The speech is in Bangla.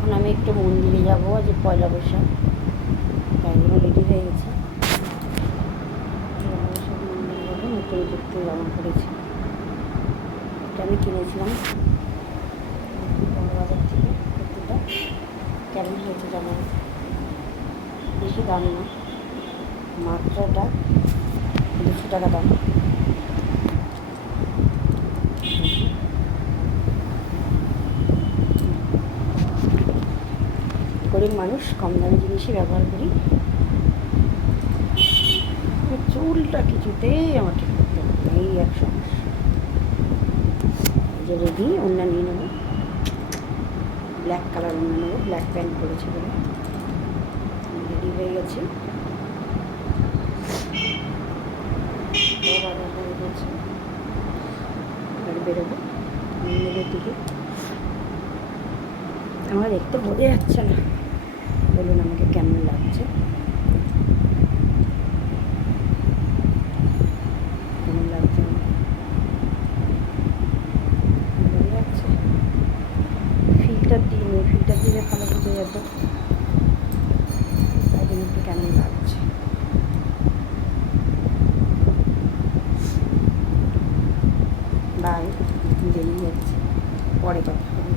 এখন আমি একটু মন্দিরে যাবো, আজ পয়লা বৈশাখ, তাই জন্য রেডি হয়ে গেছি। পয়লা বৈশাখ মন্দিরে যাবো, নতুন দেখতে জামা পড়েছি। এটা আমি কিনেছিলাম বড়বাজার থেকে। কুর্তিটা কেমন হয়েছে জামা, বেশি দাম না, মাত্রটা 200 টাকা দাম। গরিব মানুষ, কম দামি জিনিসই ব্যবহার করি। চুলটা কিছুতেই আমার ঠিক করতে হবে, এই এক সমস্যা। যে রেডি, ওড়না নিয়ে নেবো, ব্ল্যাক কালার ওড়না নেবো, ব্ল্যাক প্যান্ট পরেছি বলে রেডি হয়ে গেছি। বাজার হয়ে গেছে, এবার বেরোবো মন্দিরের দিকে। আমার দেখতে বোঝা যাচ্ছে না, বলুন আমাকে কেমন লাগছে, কেমন লাগছে বোঝা যাচ্ছে? ফিল্টার দিইনি, ফিল্টার দিলে ভালো বোঝা যেত, তাই জন্য একটু কেমন লাগছে। বাই, দেরি যাচ্ছে, পরে কথা হবে।